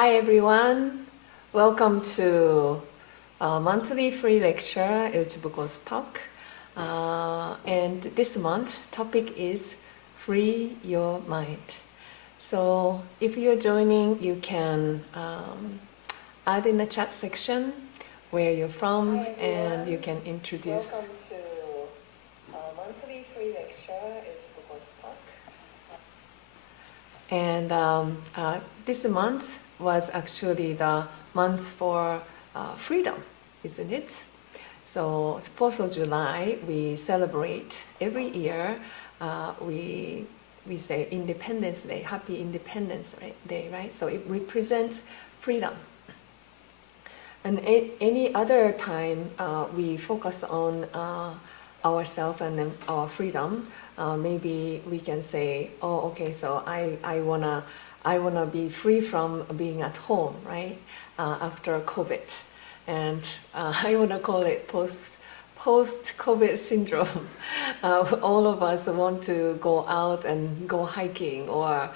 Hi everyone, welcome to a monthly free lecture, Ilchibuko's talk. And this month, topic is free your mind. So if you're joining, you can add in the chat section where you're from. Hi and you can introduce. Welcome to a monthly free lecture, Ilchibuko's talk. And this month was actually the month for freedom, isn't it? So 4th of July, we celebrate every year. We say Independence Day, Happy Independence Day, right? So it represents freedom. And any other time we focus on ourselves and our freedom, maybe we can say, oh, okay, so I wanna be free from being at home, right? After COVID, and I wanna call it post-COVID syndrome. All of us want to go out and go hiking or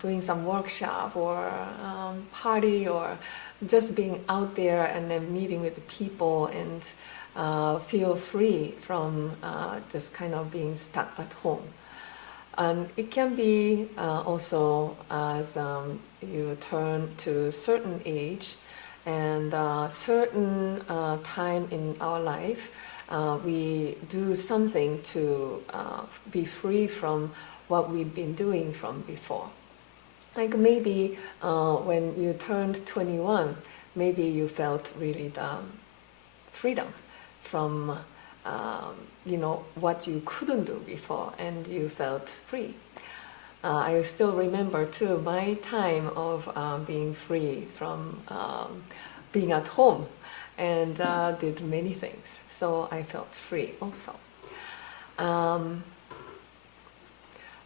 doing some workshop or party or just being out there and then meeting with the people and feel free from just kind of being stuck at home. And it can be also as you turn to certain age and certain time in our life, we do something to be free from what we've been doing from before. Like maybe when you turned 21, maybe you felt really the freedom from what you couldn't do before, and you felt free. I still remember too my time of being free from being at home, and did many things, so I felt free also.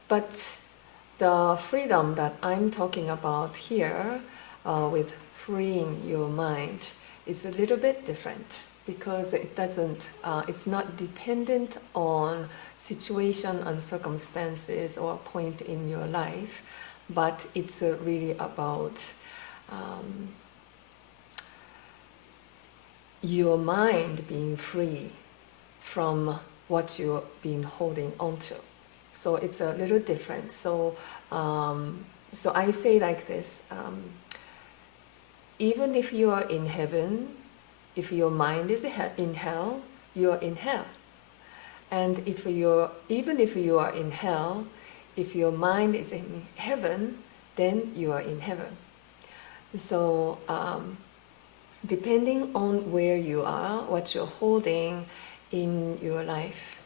But the freedom that I'm talking about here with freeing your mind is a little bit different, because it doesn't, it's not dependent on situation and circumstances or point in your life, but it's really about your mind being free from what you've been holding onto. So it's a little different. So I say like this, even if you are in heaven, if your mind is in hell, you're in hell. And even if you are in hell, if your mind is in heaven, then you are in heaven. So depending on where you are, what you're holding in your life,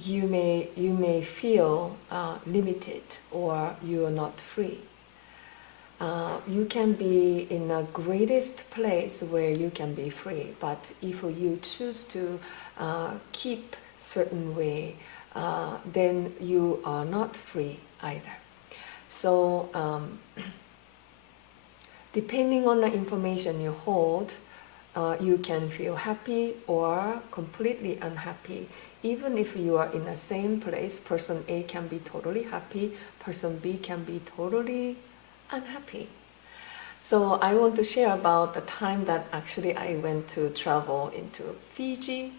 you may feel limited, or you're not free. You can be in the greatest place where you can be free, but if you choose to keep certain way, then you are not free either. So depending on the information you hold, you can feel happy or completely unhappy. Even if you are in the same place, person A can be totally happy, person B can be totally unhappy. So I want to share about the time that actually I went to travel into Fiji.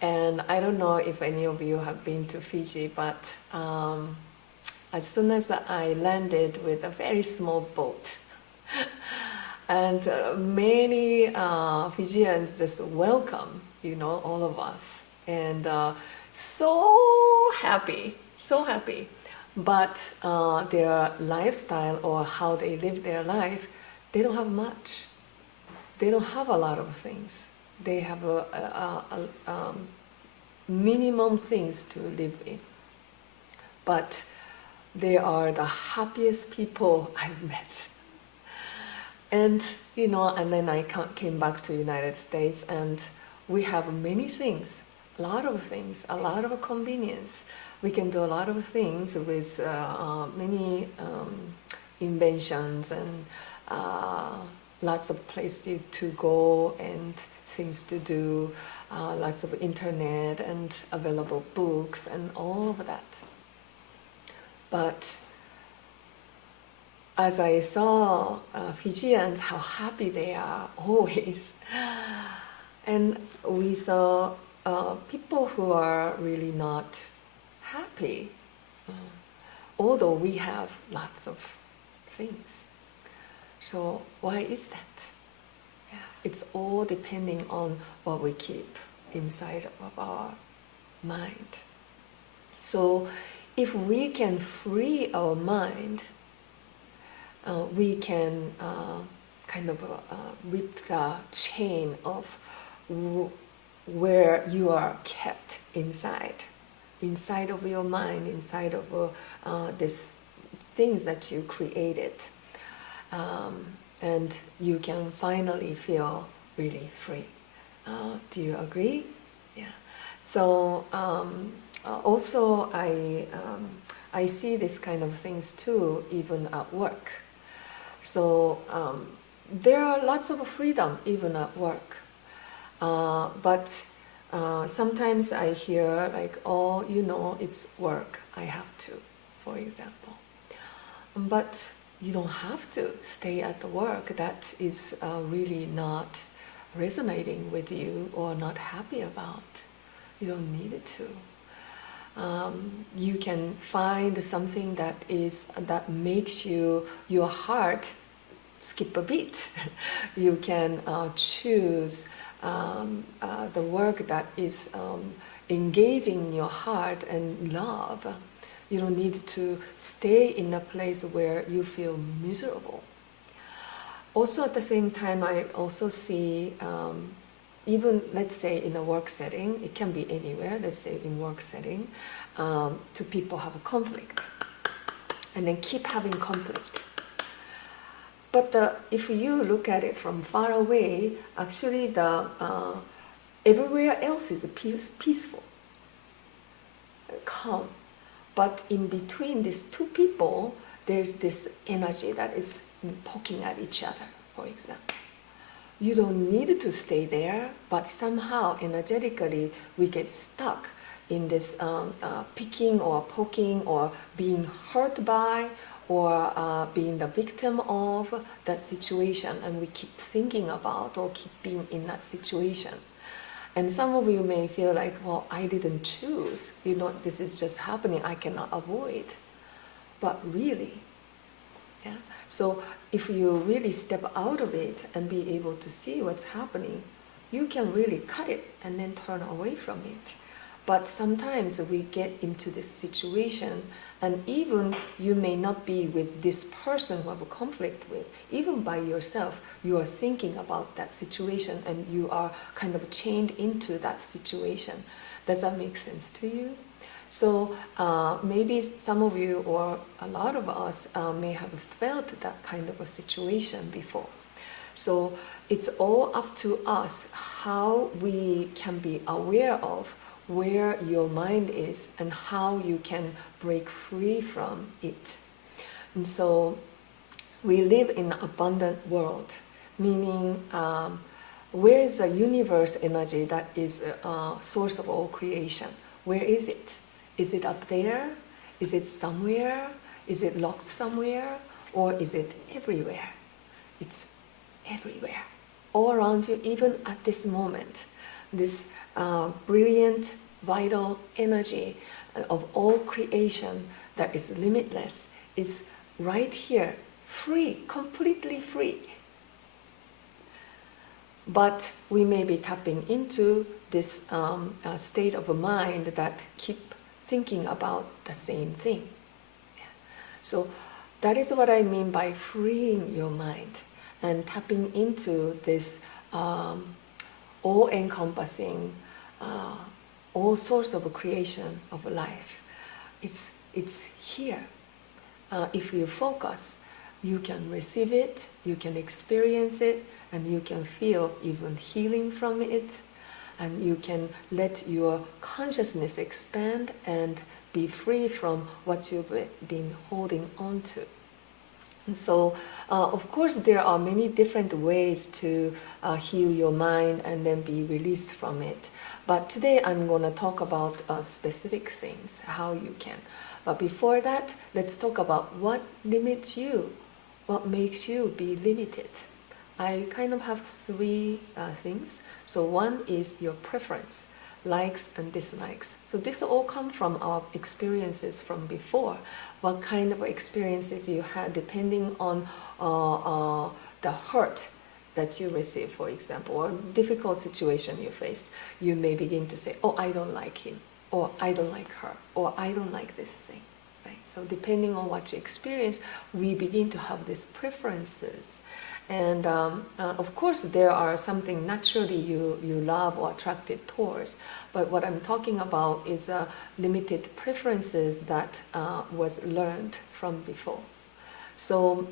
And I don't know if any of you have been to Fiji, but as soon as I landed with a very small boat, and many Fijians just welcome, all of us. And so happy. But their lifestyle or how they live their life, they don't have much. They don't have a lot of things. They have a minimum things to live in. But they are the happiest people I've met. And and then I came back to United States, and we have many things, a lot of things, a lot of convenience. We can do a lot of things with many inventions and lots of places to go and things to do, lots of internet and available books and all of that. But as I saw Fijians, how happy they are always. And we saw people who are really not happy, although we have lots of things. So why is that? Yeah. It's all depending on what we keep inside of our mind. So if we can free our mind, we can kind of rip the chain of where you are kept inside of your mind, inside of these things that you created. And you can finally feel really free. Do you agree? Yeah. So also I see this kind of things too, even at work. So there are lots of freedom even at work. But sometimes I hear like, oh, you know, it's work, I have to, for example. But you don't have to stay at the work that is really not resonating with you or not happy about. You don't need it to. You can find something that makes your heart skip a beat. You can choose the work that is engaging your heart and love. You don't need to stay in a place where you feel miserable. Also at the same time, I also see, even let's say in a work setting, it can be anywhere, let's say in work setting, two people have a conflict and then keep having conflict. But if you look at it from far away, actually everywhere else is peaceful, calm. But in between these two people, there's this energy that is poking at each other, for example. You don't need to stay there, but somehow energetically we get stuck in this picking or poking or being hurt by or being the victim of that situation, and we keep thinking about or keep being in that situation. And some of you may feel like, well, I didn't choose, you know, this is just happening, I cannot avoid. But really, yeah. So if you really step out of it and be able to see what's happening, you can really cut it and then turn away from it. But sometimes we get into this situation, and even you may not be with this person who have a conflict with, even by yourself, you are thinking about that situation and you are kind of chained into that situation. Does that make sense to you? So maybe some of you or a lot of us may have felt that kind of a situation before. So it's all up to us how we can be aware of where your mind is and how you can break free from it. And so we live in an abundant world, meaning where is the universe energy that is a source of all creation? Where is it? Is it up there? Is it somewhere? Is it locked somewhere? Or is it everywhere? It's everywhere, all around you, even at this moment. This brilliant, vital energy of all creation that is limitless is right here, free, completely free. But we may be tapping into this state of a mind that keep thinking about the same thing. Yeah. So that is what I mean by freeing your mind and tapping into this all-encompassing, all source of creation of life. It's here. If you focus, you can receive it, you can experience it, and you can feel even healing from it, and you can let your consciousness expand and be free from what you've been holding on to. And so, of course, there are many different ways to heal your mind and then be released from it. But today I'm going to talk about specific things, how you can. But before that, let's talk about what limits you what makes you be limited? I kind of have three things. So one is your preference, likes and dislikes. So this all come from our experiences from before. What kind of experiences you had depending on the hurt that you received, for example, or difficult situation you faced. You may begin to say, oh, I don't like him, or I don't like her, or I don't like this thing. Right? So depending on what you experience, we begin to have these preferences. And of course, there are something naturally you love or attracted towards. But what I'm talking about is limited preferences that was learned from before. So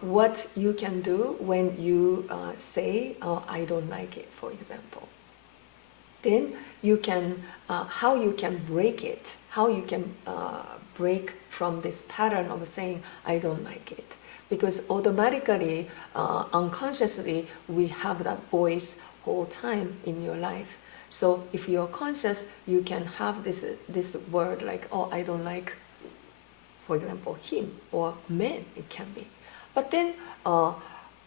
what you can do when you say, oh, I don't like it, for example. Then you can, how you can break it, how you can break from this pattern of saying, I don't like it. Because automatically, unconsciously, we have that voice whole time in your life. So if you're conscious, you can have this word like, oh, I don't like, for example, him, or men, it can be. But then,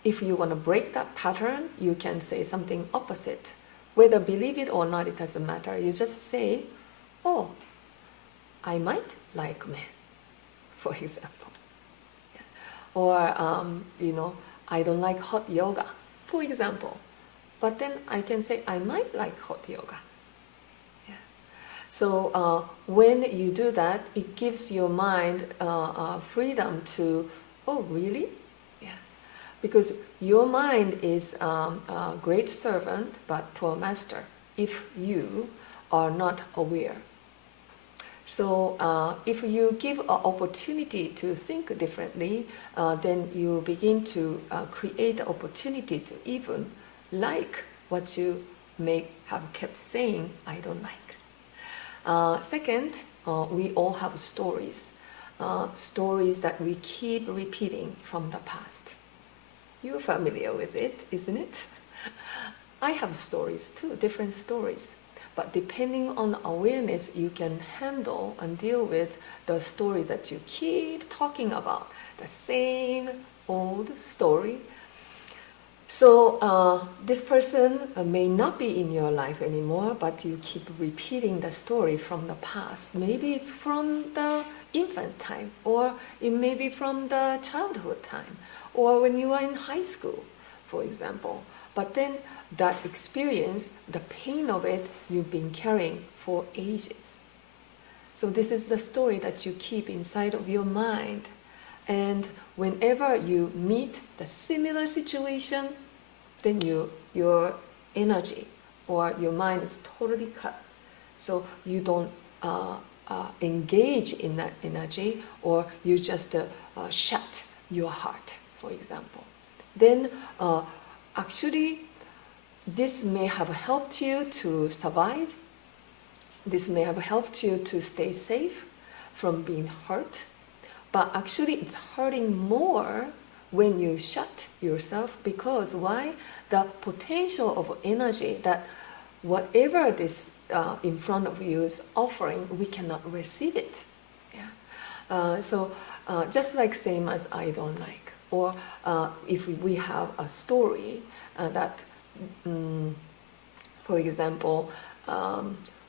if you want to break that pattern, you can say something opposite. Whether believe it or not, it doesn't matter. You just say, oh, I might like men, for example. Or, I don't like hot yoga, for example. But then I can say, I might like hot yoga. Yeah. So when you do that, it gives your mind freedom to, oh, really? Yeah. Because your mind is a great servant, but poor master, if you are not aware. So if you give an opportunity to think differently, then you begin to create an opportunity to even like what you may have kept saying, I don't like. Second, we all have stories. Stories that we keep repeating from the past. You're familiar with it, isn't it? I have stories too, different stories. But depending on awareness, you can handle and deal with the stories that you keep talking about, the same old story. So this person may not be in your life anymore, but you keep repeating the story from the past. Maybe it's from the infant time, or it may be from the childhood time, or when you are in high school, for example. But then that experience, the pain of it, you've been carrying for ages. So this is the story that you keep inside of your mind. And whenever you meet the similar situation, then your energy or your mind is totally cut. So you don't engage in that energy, or you just shut your heart, for example. Then actually, this may have helped you to survive. This may have helped you to stay safe from being hurt. But actually, it's hurting more when you shut yourself, because why? The potential of energy that whatever this in front of you is offering, we cannot receive it. Yeah. So just like same as I don't like, or if we have a story that, for example,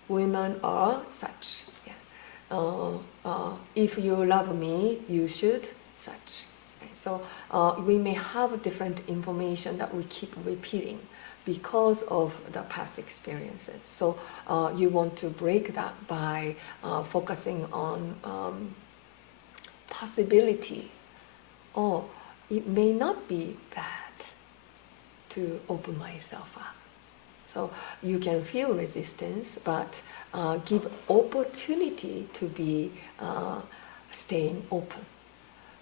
women are such. Yeah. If you love me, you should such. Okay. So we may have different information that we keep repeating because of the past experiences. So you want to break that by focusing on possibility. Oh, it may not be bad to open myself up. So you can feel resistance, but give opportunity to be staying open.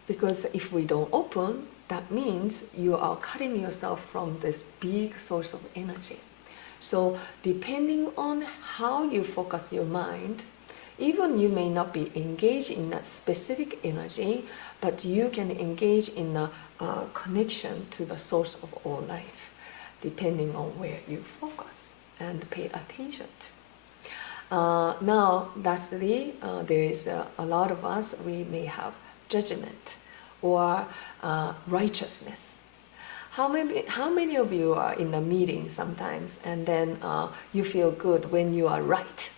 Because if we don't open, that means you are cutting yourself from this big source of energy. So depending on how you focus your mind, even you may not be engaged in a specific energy, but you can engage in a connection to the source of all life, depending on where you focus and pay attention to. Now, lastly, there is a lot of us, we may have judgment or righteousness. How many of you are in a meeting sometimes and then you feel good when you are right?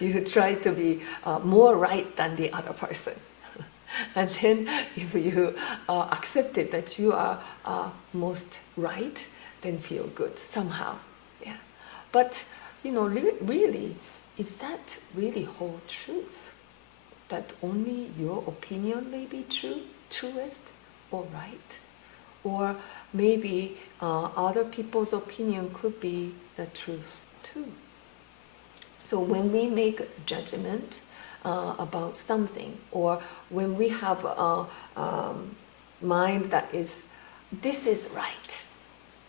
You try to be more right than the other person. And then if you accept it that you are most right, then feel good somehow. Yeah. But, really, is that really whole truth? That only your opinion may be truest or right? Or maybe other people's opinion could be the truth too. So when we make judgment about something, or when we have a mind that is, this is right,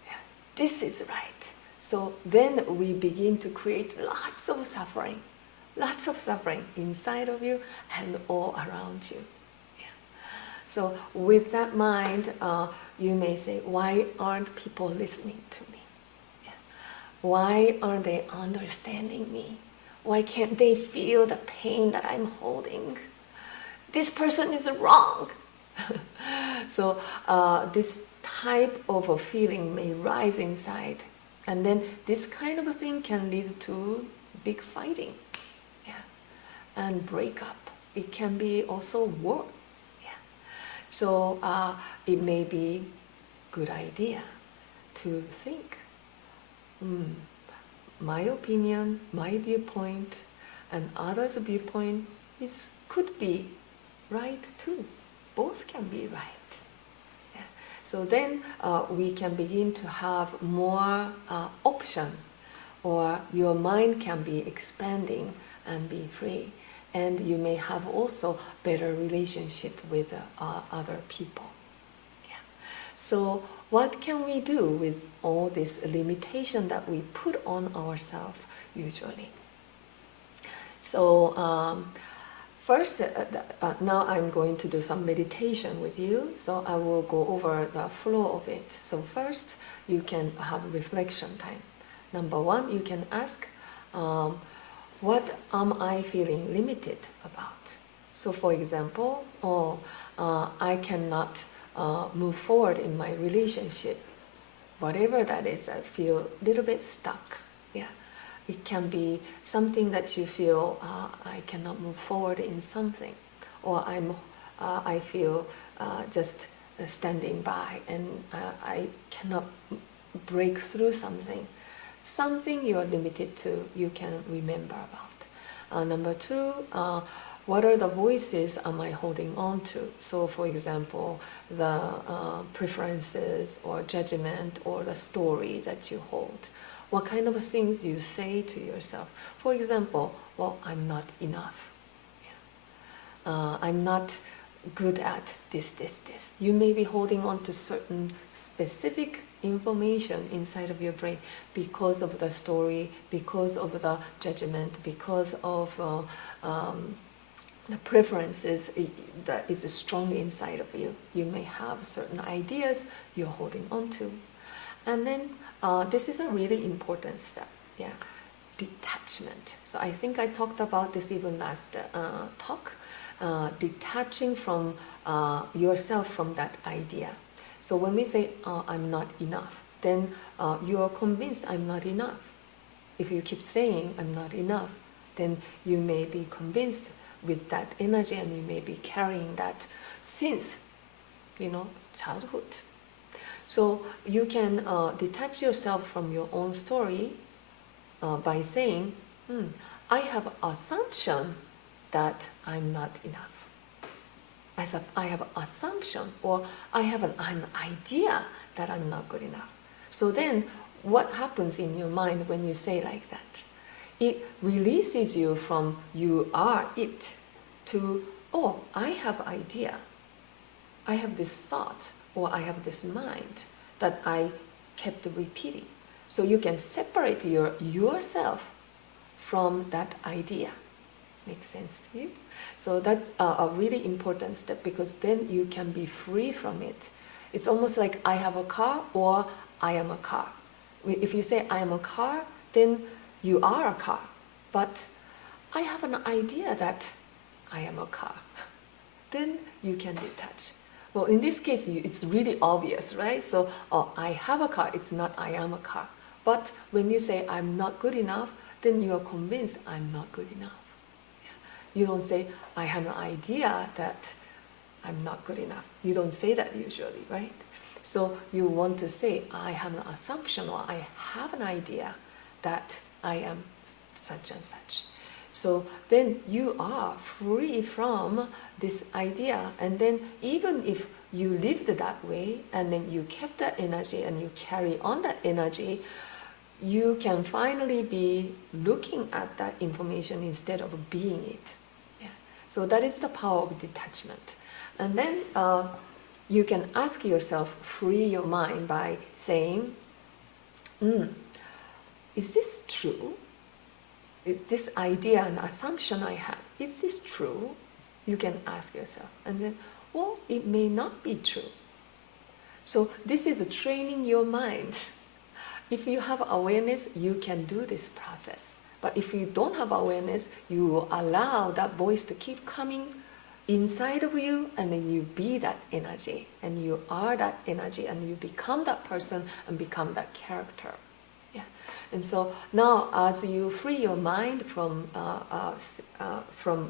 yeah, this is right, so then we begin to create lots of suffering inside of you and all around you. Yeah. So with that mind, you may say, why aren't people listening to me? Yeah. Why aren't they understanding me? Why can't they feel the pain that I'm holding? This person is wrong. So this type of a feeling may rise inside. And then this kind of a thing can lead to big fighting. Yeah. And breakup. It can be also war. Yeah. So it may be a good idea to think, my opinion, my viewpoint, and others' viewpoint could be right too. Both can be right. Yeah. So then we can begin to have more option, or your mind can be expanding and be free. And you may have also better relationship with other people. Yeah. So what can we do with all this limitation that we put on ourselves usually? So first, now I'm going to do some meditation with you. So I will go over the flow of it. So first, you can have reflection time. Number one, you can ask, what am I feeling limited about? So for example, I cannot move forward in my relationship. Whatever that is, I feel a little bit stuck. Yeah, it can be something that you feel I cannot move forward in something, or I feel just standing by and I cannot break through something. Something you are limited to, you can remember about. Number two, what are the voices am I holding on to? So for example, the preferences or judgment or the story that you hold. What kind of things you say to yourself? For example, well, I'm not enough. Yeah. I'm not good at this. You may be holding on to certain specific information inside of your brain because of the story, because of the judgment, because of the preferences that is strong inside of you. You may have certain ideas you're holding on to. And then this is a really important step, yeah, detachment. So I think I talked about this even last talk, detaching from yourself from that idea. So when we say, I'm not enough, then you are convinced I'm not enough. If you keep saying I'm not enough, then you may be convinced with that energy, and you may be carrying that since, childhood. So you can detach yourself from your own story by saying, I have assumption that I'm not enough. I have assumption, or I have an idea that I'm not good enough. So then what happens in your mind when you say like that? It releases you from you are it to, oh, I have idea. I have this thought, or I have this mind that I kept repeating. So you can separate yourself from that idea. Makes sense to you? So that's a really important step, because then you can be free from it. It's almost like I have a car, or I am a car. If you say I am a car, then you are a car. But I have an idea that I am a car. then you can detach. Well, in this case, it's really obvious, right? So, oh, I have a car, it's not I am a car. But when you say I'm not good enough, then you are convinced I'm not good enough. You don't say, I have an idea that I'm not good enough. You don't say that usually, right? So you want to say, I have an assumption, or I have an idea that I am such and such. So then you are free from this idea. And then even if you lived that way, and then you kept that energy and you carry on that energy, you can finally be looking at that information instead of being it. Yeah. So that is the power of detachment. And then you can ask yourself, free your mind by saying, is this true? Is this idea and assumption I have, is this true? You can ask yourself. And then, well, it may not be true. So this is training your mind. If you have awareness, you can do this process. But if you don't have awareness, you will allow that voice to keep coming inside of you, and then you be that energy, and you are that energy, and you become that person and become that character. Yeah. And so now, as you free your mind from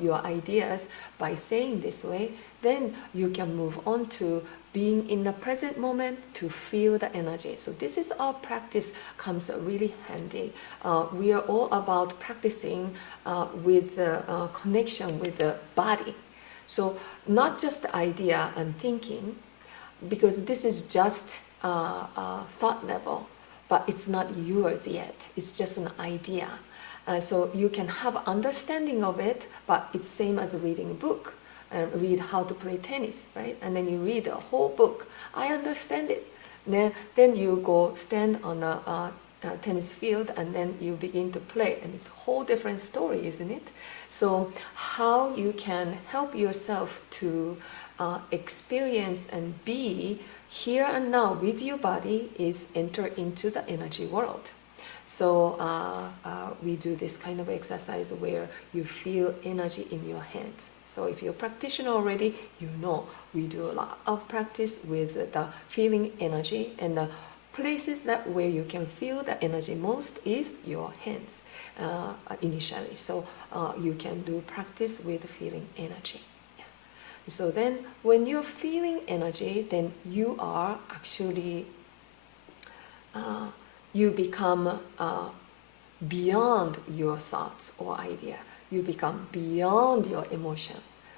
your ideas by saying this way, then you can move on to being in the present moment to feel the energy. So this is our practice comes really handy. We are all about practicing with connection with the body. So not just the idea and thinking, because this is just thought level, but it's not yours yet. It's just an idea. So you can have understanding of it, but it's same as reading a book. Read how to play tennis, right? And then you read a whole book. I understand it. Then you go stand on a tennis field, and then you begin to play, and it's a whole different story, isn't it? So how you can help yourself to experience and be here and now with your body is enter into the energy world. So we do this kind of exercise where you feel energy in your hands. So if you're a practitioner already, you know we do a lot of practice with the feeling energy, and the places that where you can feel the energy most is your hands initially. So you can do practice with feeling energy. Yeah. So then when you're feeling energy, then you are actually you become beyond your thoughts or idea. You become beyond your emotion.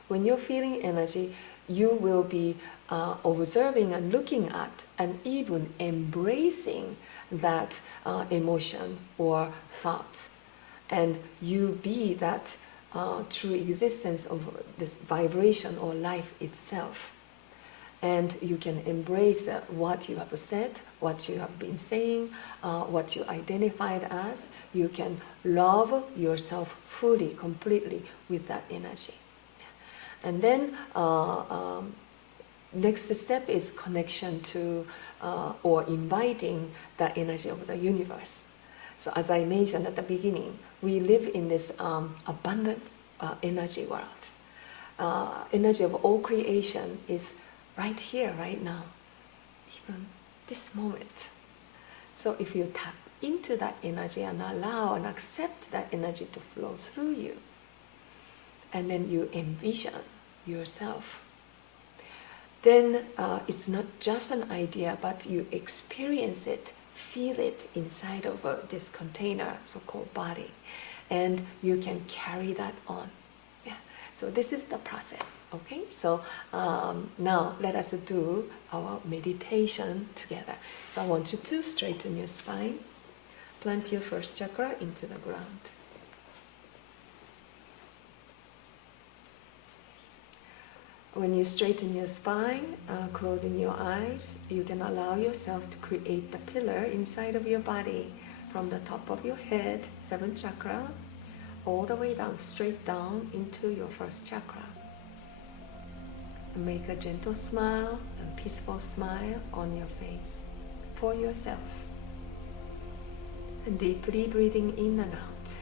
When you're feeling energy, you will be observing and looking at and even embracing that emotion or thought. And you be that true existence of this vibration or life itself. And you can embrace what you have said, what you have been saying, what you identified as. You can love yourself fully, completely with that energy. And then next step is connection to or inviting the energy of the universe. So as I mentioned at the beginning, we live in this abundant energy world. Energy of all creation is right here, right now, even this moment. So if you tap into that energy and allow and accept that energy to flow through you, and then you envision yourself, then it's not just an idea, but you experience it, feel it inside of this container, so-called body, and you can carry that on. Yeah. So this is the process. Okay, so now let us do our meditation together. So I want you to straighten your spine, plant your first chakra into the ground. When you straighten your spine, closing your eyes, you can allow yourself to create the pillar inside of your body from the top of your head, 7th chakra, all the way down, straight down into your first chakra. Make a gentle smile and peaceful smile on your face for yourself. And deeply breathing in and out.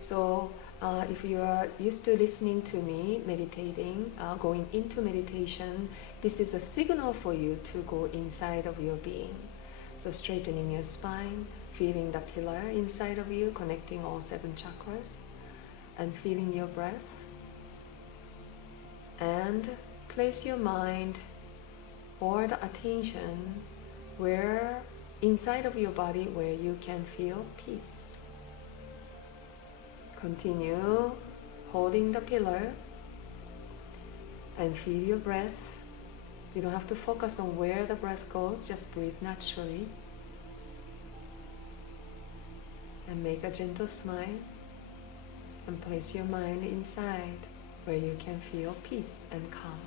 So if you are used to listening to me meditating, going into meditation, this is a signal for you to go inside of your being. So straightening your spine, feeling the pillar inside of you, connecting all 7 chakras, and feeling your breath. And place your mind or the attention where inside of your body where you can feel peace. Continue holding the pillar and feel your breath. You don't have to focus on where the breath goes, just breathe naturally. And make a gentle smile and place your mind inside where you can feel peace and calm.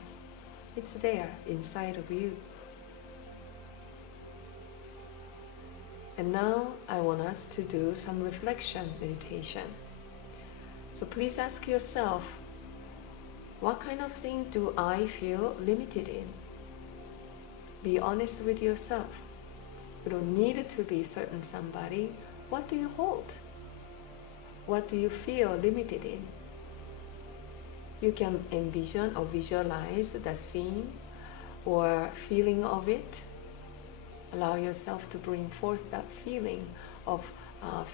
It's there inside of you. And now I want us to do some reflection meditation. So please ask yourself, what kind of thing do I feel limited in? Be honest with yourself. You don't need to be certain somebody. What do you hold? What do you feel limited in? You can envision or visualize the scene or feeling of it. Allow yourself to bring forth that feeling of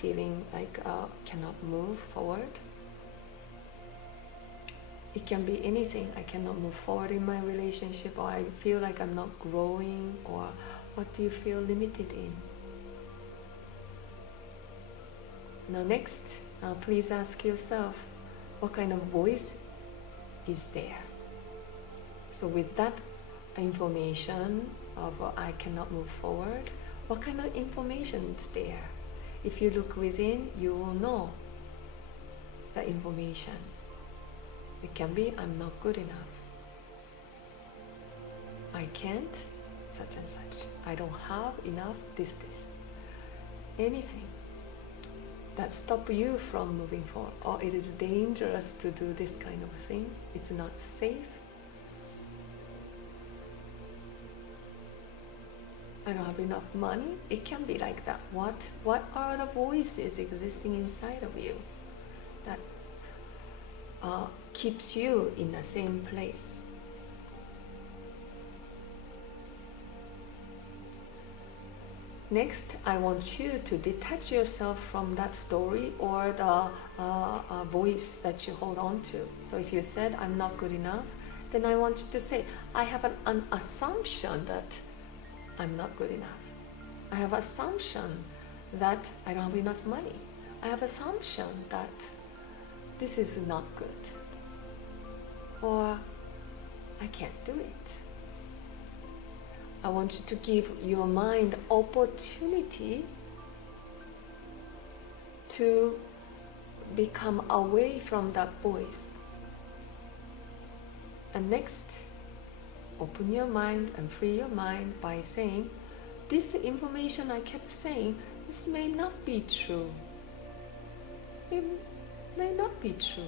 feeling like cannot move forward. It can be anything. I cannot move forward in my relationship, or I feel like I'm not growing, or what do you feel limited in? Now next, please ask yourself, what kind of voice is there? So with that information of I cannot move forward, what kind of information is there? If you look within, you will know the information. It can be, I'm not good enough. I can't, such and such. I don't have enough, this. Anything that stop you from moving forward, or it is dangerous to do this kind of things, it's not safe. I don't have enough money. It can be like that. What are the voices existing inside of you that keeps you in the same place? Next, I want you to detach yourself from that story or the voice that you hold on to. So if you said, I'm not good enough, then I want you to say, I have an assumption that I'm not good enough. I have assumption that I don't have enough money. I have assumption that this is not good. Or I can't do it. I want you to give your mind opportunity to become away from that voice. And next, open your mind and free your mind by saying, this information I kept saying, this may not be true. It may not be true.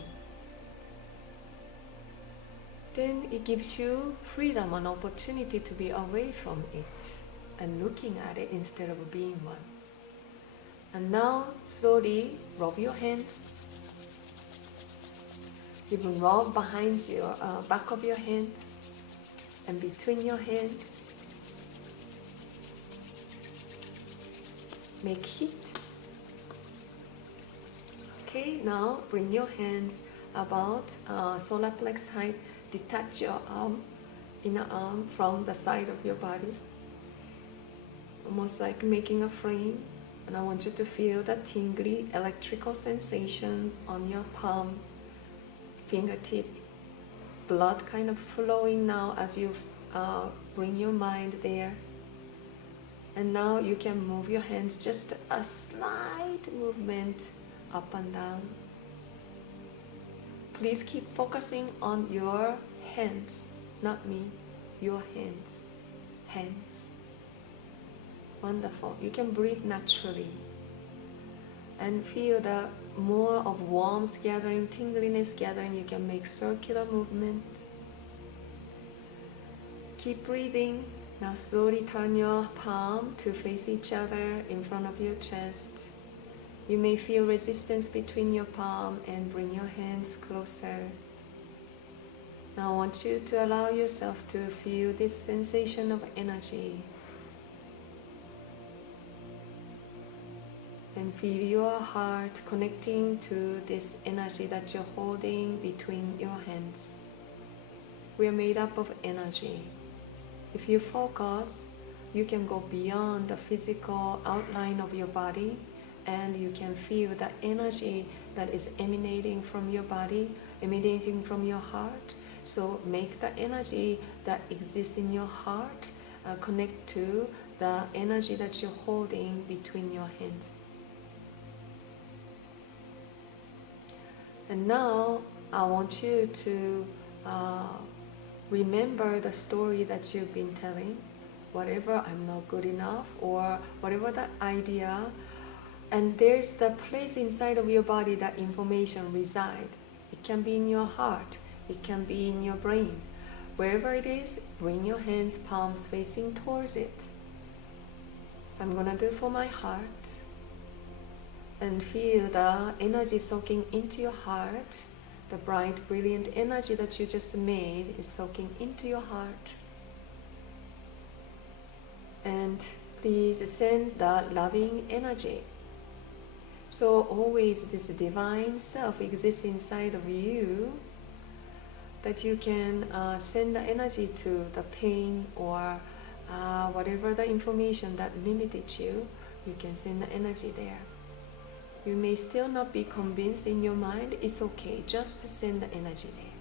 Then it gives you freedom and opportunity to be away from it and looking at it instead of being one. And now slowly rub your hands. Even rub behind your back of your hand and between your hand. Make heat. Okay, now bring your hands about solar plex height. Detach your inner arm from the side of your body, almost like making a frame. And I want you to feel the tingly electrical sensation on your palm, fingertip, blood kind of flowing now as you bring your mind there. And now you can move your hands, just a slight movement up and down. Please keep focusing on your hands, not me, your hands. Hands. Wonderful. You can breathe naturally and feel the more of warmth gathering, tingliness gathering. You can make circular movement. Keep breathing. Now slowly turn your palm to face each other in front of your chest. You may feel resistance between your palm and bring your hands closer. Now I want you to allow yourself to feel this sensation of energy. And feel your heart connecting to this energy that you're holding between your hands. We are made up of energy. If you focus, you can go beyond the physical outline of your body, and you can feel the energy that is emanating from your body, emanating from your heart. So make the energy that exists in your heart connect to the energy that you're holding between your hands. And now I want you to remember the story that you've been telling, whatever I'm not good enough or whatever the idea, and there's the place inside of your body that information resides. It can be in your heart, it can be in your brain. Wherever it is, bring your hands, palms facing towards it. So I'm going to do for my heart. And feel the energy soaking into your heart. The bright, brilliant energy that you just made is soaking into your heart. And please send the loving energy. So always this divine self exists inside of you, that you can send the energy to the pain or whatever the information that limited you, you can send the energy there. You may still not be convinced in your mind, it's okay, just send the energy there.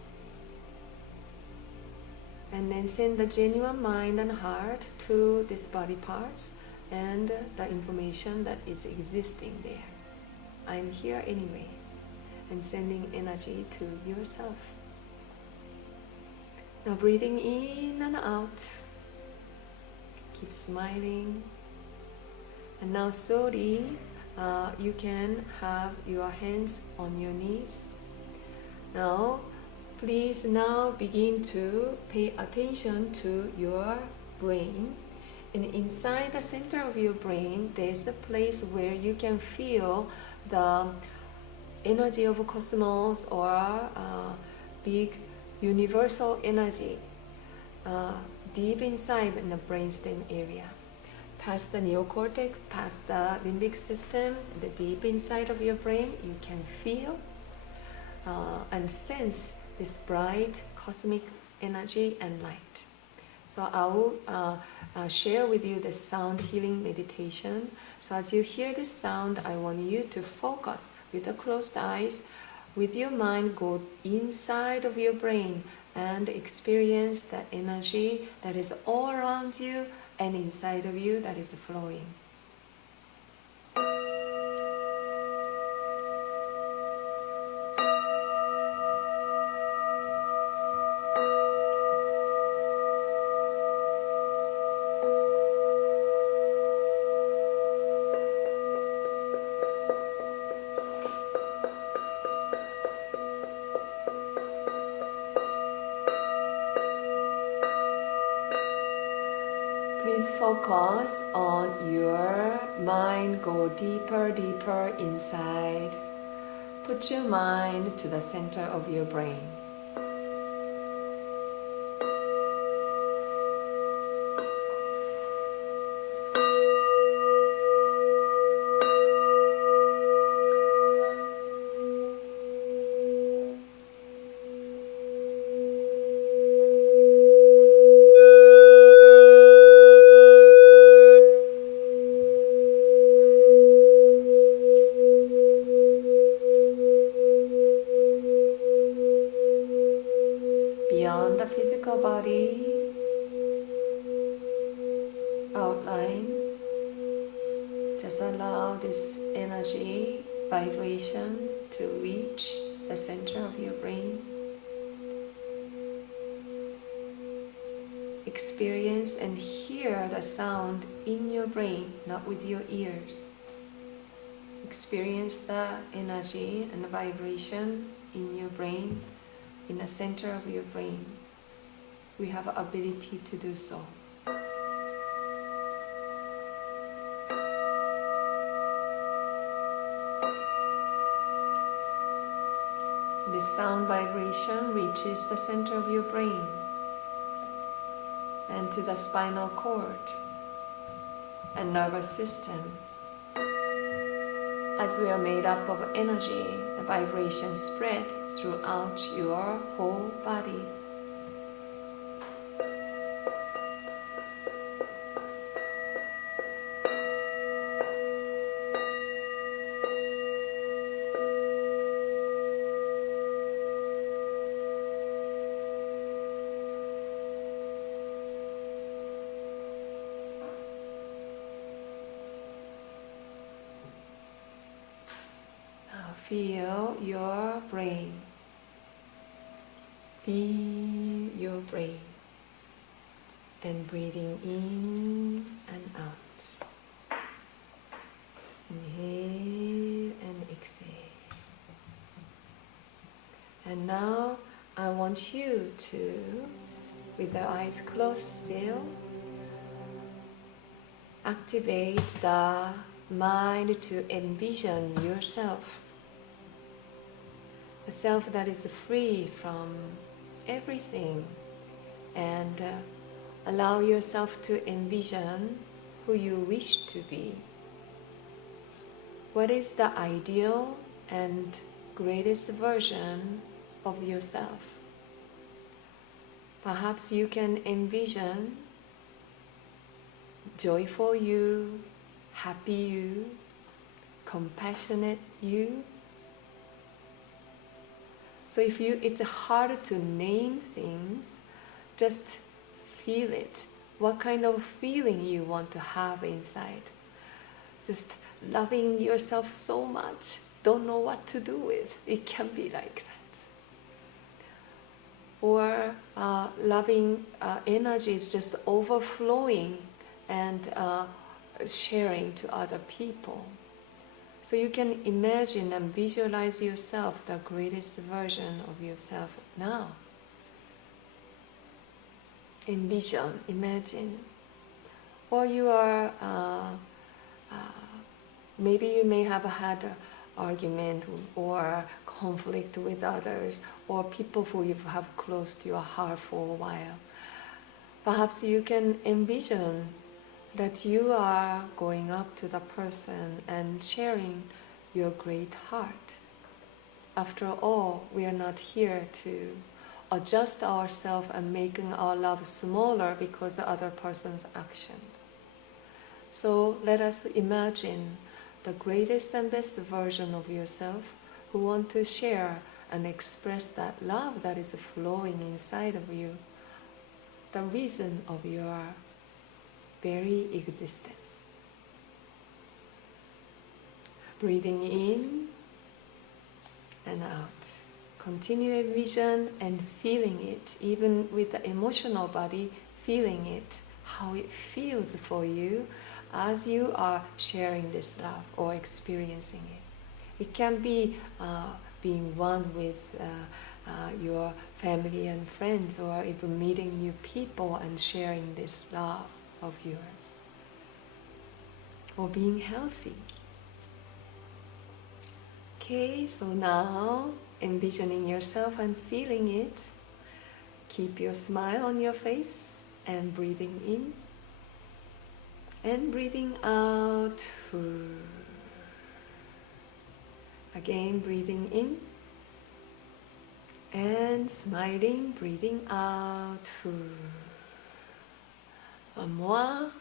And then send the genuine mind and heart to these body parts and the information that is existing there. I'm here anyways, and sending energy to yourself. Now breathing in and out, keep smiling, and now slowly you can have your hands on your knees. Now, please now begin to pay attention to your brain. And inside the center of your brain, there's a place where you can feel the energy of cosmos or big universal energy deep inside in the brainstem area. Past the neocortex, past the limbic system, the deep inside of your brain, you can feel and sense this bright cosmic energy and light. So I will share with you the sound healing meditation. So as you hear this sound, I want you to focus with the closed eyes, with your mind go inside of your brain and experience the energy that is all around you and inside of you that is flowing. Please focus on your mind, go deeper, deeper inside. Put your mind to the center of your brain. Beyond the physical body outline, just allow this energy, vibration to reach the center of your brain. Experience and hear the sound in your brain, not with your ears. Experience the energy and the vibration in your brain, in the center of your brain. We have the ability to do so. This sound vibration reaches the center of your brain and to the spinal cord and nervous system. As we are made up of energy, the vibration spread throughout your whole body. Feel your brain. Feel your brain. And breathing in and out. Inhale and exhale. And now I want you to, with the eyes closed still, activate the mind to envision yourself. A self that is free from everything, and allow yourself to envision who you wish to be. What is the ideal and greatest version of yourself? Perhaps you can envision joyful you, happy you, compassionate you. So if it's hard to name things, just feel it. What kind of feeling you want to have inside? Just loving yourself so much, don't know what to do with. It can be like that. Or loving energy is just overflowing and sharing to other people. So you can imagine and visualize yourself, the greatest version of yourself now. Envision, imagine. Or you are, maybe you may have had an argument or conflict with others, or people who you have close to your heart for a while. Perhaps you can envision that you are going up to the person and sharing your great heart. After all, we are not here to adjust ourselves and making our love smaller because of other person's actions. So let us imagine the greatest and best version of yourself who want to share and express that love that is flowing inside of you, the reason of your very existence. Breathing in and out. Continue a vision and feeling it, even with the emotional body, feeling it, how it feels for you as you are sharing this love or experiencing it. It can be being one with your family and friends, or even meeting new people and sharing this love of yours, or being healthy. Okay, so now envisioning yourself and feeling it, keep your smile on your face and breathing in and breathing out. Again, breathing in and smiling, breathing out. One more,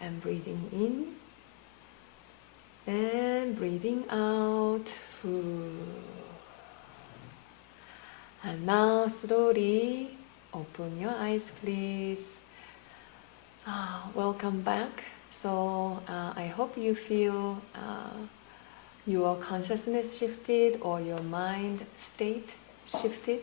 and breathing in and breathing out. And now slowly open your eyes, please. Welcome back. So I hope you feel your consciousness shifted or your mind state shifted.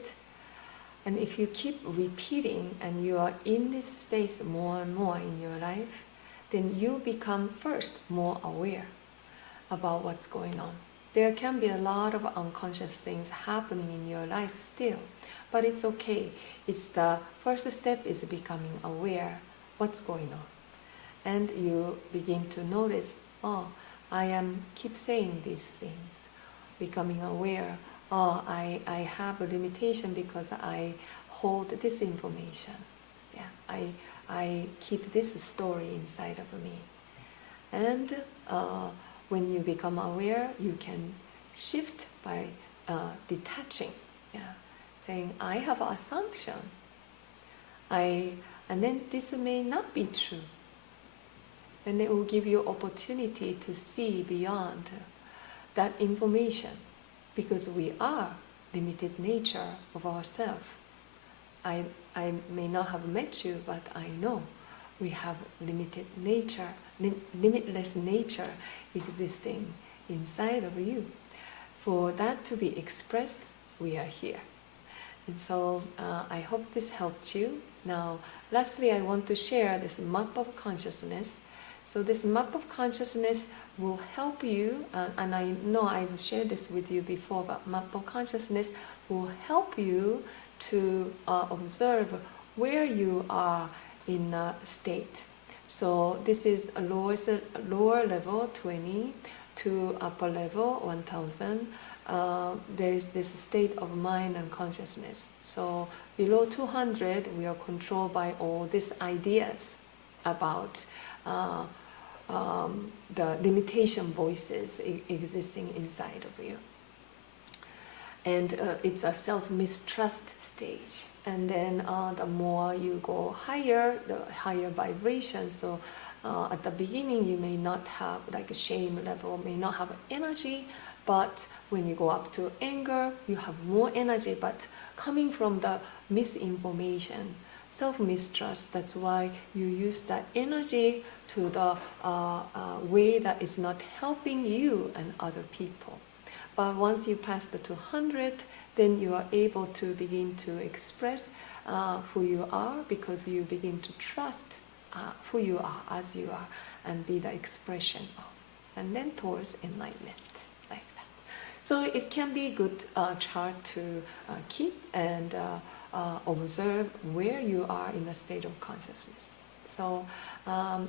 And if you keep repeating and you are in this space more and more in your life, then you become first more aware about what's going on. There can be a lot of unconscious things happening in your life still, but it's okay. It's the first step is becoming aware what's going on. And you begin to notice, oh, I am keep saying these things, becoming aware oh, I have a limitation because I hold this information. Yeah, I keep this story inside of me. And when you become aware, you can shift by detaching. Yeah, saying, I have an assumption. And then this may not be true. And it will give you opportunity to see beyond that information, because we are limited nature of ourselves. I may not have met you, but I know we have limited nature, limitless nature existing inside of you. For that to be expressed, we are here. And so I hope this helped you. Now, lastly, I want to share this map of consciousness. So this map of consciousness will help you, and I know I've shared this with you before, but map of consciousness will help you to observe where you are in a state. So this is a lower level 20 to upper level 1000. There is this state of mind and consciousness. So below 200, we are controlled by all these ideas about the limitation voices existing inside of you. And it's a self-mistrust stage. And then the more you go higher, the higher vibration. So at the beginning, you may not have like a shame level, may not have energy, but when you go up to anger, you have more energy, but coming from the misinformation, self-mistrust. That's why you use that energy to the way that is not helping you and other people. But once you pass the 200, then you are able to begin to express who you are, because you begin to trust who you are as you are and be the expression of. And then towards enlightenment, like that. So it can be a good chart to keep and observe where you are in the state of consciousness. So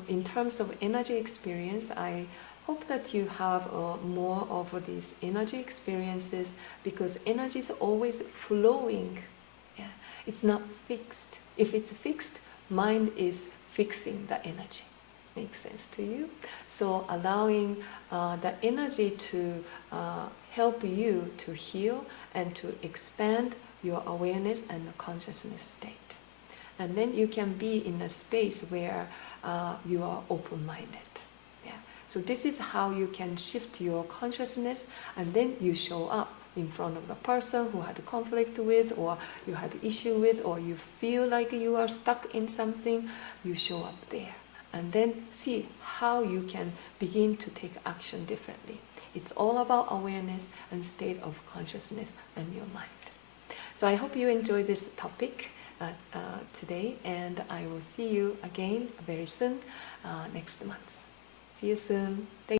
in terms of energy experience, I hope that you have more of these energy experiences, because energy is always flowing. Yeah? It's not fixed. If it's fixed, mind is fixing the energy. Makes sense to you? So allowing the energy to help you to heal and to expand your awareness and the consciousness state. And then you can be in a space where you are open-minded. So this is how you can shift your consciousness, and then you show up in front of the person who had a conflict with, or you had issue with, or you feel like you are stuck in something. You show up there and then see how you can begin to take action differently. It's all about awareness and state of consciousness and your mind. So I hope you enjoy this topic today, and I will see you again very soon next month. See you soon. Thank